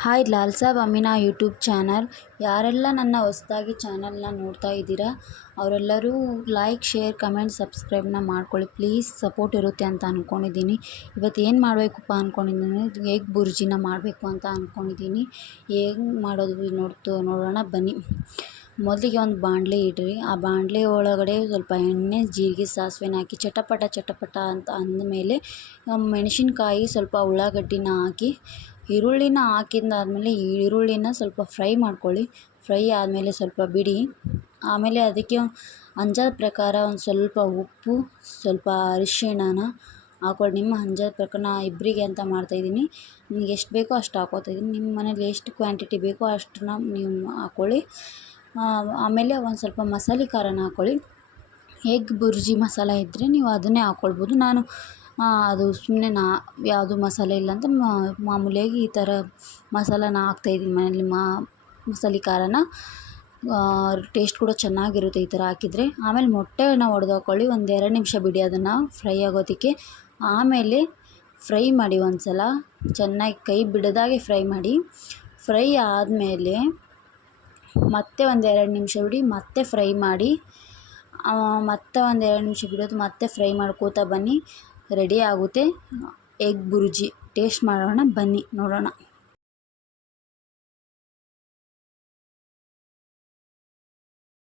Hi Lal Sab Amina YouTube channel. ಯಾರೆಲ್ಲ ನನ್ನ ಹೊಸದಾಗಿ ಚಾನಲ್ನ ನೋಡ್ತಾ ಇದ್ದೀರಾ ಅವರೆಲ್ಲರೂ ಲೈಕ್, ಶೇರ್, ಕಮೆಂಟ್, ಸಬ್ಸ್ಕ್ರೈಬ್ನ ಮಾಡ್ಕೊಳ್ಳಿ ಪ್ಲೀಸ್. ಸಪೋರ್ಟ್ ಇರುತ್ತೆ ಅಂತ ಅಂದ್ಕೊಂಡಿದ್ದೀನಿ. ಇವತ್ತು ಏನು ಮಾಡಬೇಕಪ್ಪ ಅಂದ್ಕೊಂಡಿದ್ದೀನಿ, ಎಗ್ ಬುರ್ಜಿನ ಮಾಡಬೇಕು ಅಂತ ಅಂದ್ಕೊಂಡಿದ್ದೀನಿ. ಹೇಗೆ ಮಾಡೋದು ನೋಡೋಣ ಬನ್ನಿ. ಮೊದಲಿಗೆ ಒಂದು ಬಾಣಲೆ ಇಡ್ರಿ. ಆ ಬಾಣಲೆ ಒಳಗಡೆ ಸ್ವಲ್ಪ ಎಣ್ಣೆ, ಜೀರಿಗೆ, ಸಾಸಿವೆನ ಹಾಕಿ ಚಟಪಟ ಅಂತ ಅಂದಮೇಲೆ ಮೆಣಸಿನ್ಕಾಯಿ, ಸ್ವಲ್ಪ ಉಳ್ಳಾಗಡ್ಡಿನ ಹಾಕಿ ಈರುಳ್ಳಿನ ಹಾಕಿದ್ದಾದಮೇಲೆ ಈರುಳ್ಳಿನ ಸ್ವಲ್ಪ ಫ್ರೈ ಮಾಡ್ಕೊಳ್ಳಿ. ಫ್ರೈ ಆದಮೇಲೆ ಸ್ವಲ್ಪ ಬಿಡಿ. ಆಮೇಲೆ ಅದಕ್ಕೆ ಅಂದಾಜು ಪ್ರಕಾರ ಒಂದು ಸ್ವಲ್ಪ ಉಪ್ಪು, ಸ್ವಲ್ಪ ಅರಿಶಿಣನ ಹಾಕ್ಕೊಳ್ಳಿ. ನಿಮ್ಮ ಅಂದಾಜು ಪ್ರಕಾರ ನಾನು ಇಬ್ಬರಿಗೆ ಅಂತ ಮಾಡ್ತಾಯಿದ್ದೀನಿ. ನಿಮ್ಗೆ ಎಷ್ಟು ಬೇಕೋ ಅಷ್ಟು ಹಾಕ್ಕೋತಾಯಿದ್ದೀನಿ. ನಿಮ್ಮ ಮನೇಲಿ ಎಷ್ಟು ಕ್ವಾಂಟಿಟಿ ಬೇಕೋ ಅಷ್ಟನ್ನ ನೀವು ಹಾಕ್ಕೊಳ್ಳಿ. ಆಮೇಲೆ ಒಂದು ಸ್ವಲ್ಪ ಮಸಾಲೆ ಖಾರನ ಹಾಕ್ಕೊಳ್ಳಿ. ಎಗ್ ಬುರ್ಜಿ ಮಸಾಲ ಇದ್ದರೆ ನೀವು ಅದನ್ನೇ ಹಾಕ್ಕೊಳ್ಬೋದು. ನಾನು ಅದು ಸುಮ್ಮನೆ ಯಾವುದು ಮಸಾಲೆ ಇಲ್ಲ ಅಂತ ಮಾಮೂಲಿಯಾಗಿ ಈ ಥರ ಮಸಾಲಾನ ಹಾಕ್ತಾಯಿದ್ದೀನಿ ಮನೇಲಿ. ಮಸಾಲೆ ಖಾರನ ಟೇಸ್ಟ್ ಕೂಡ ಚೆನ್ನಾಗಿರುತ್ತೆ ಈ ಥರ ಹಾಕಿದರೆ. ಆಮೇಲೆ ಮೊಟ್ಟೆನ ಒಡೆದು ಹಾಕ್ಕೊಳ್ಳಿ. ಒಂದು 2 ನಿಮಿಷ ಬಿಡಿ ಅದನ್ನು ಫ್ರೈ ಆಗೋದಕ್ಕೆ. ಆಮೇಲೆ ಫ್ರೈ ಮಾಡಿ ಒಂದು ಸಲ ಚೆನ್ನಾಗಿ, ಕೈ ಬಿಡದಾಗೆ ಫ್ರೈ ಮಾಡಿ. ಫ್ರೈ ಆದಮೇಲೆ ಮತ್ತೆ ಒಂದು 2 ನಿಮಿಷ ಬಿಡಿ, ಮತ್ತೆ ಫ್ರೈ ಮಾಡಿ. ಮತ್ತೆ ಒಂದು 2 ನಿಮಿಷ ಬಿಡೋದು, ಮತ್ತೆ ಫ್ರೈ ಮಾಡ್ಕೋತಾ ಬನ್ನಿ. ರೆಡಿ ಆಗುತ್ತೆ ಎಗ್ ಬುರ್ಜಿ. ಟೇಸ್ಟ್ ಮಾಡೋಣ ಬನ್ನಿ, ನೋಡೋಣ.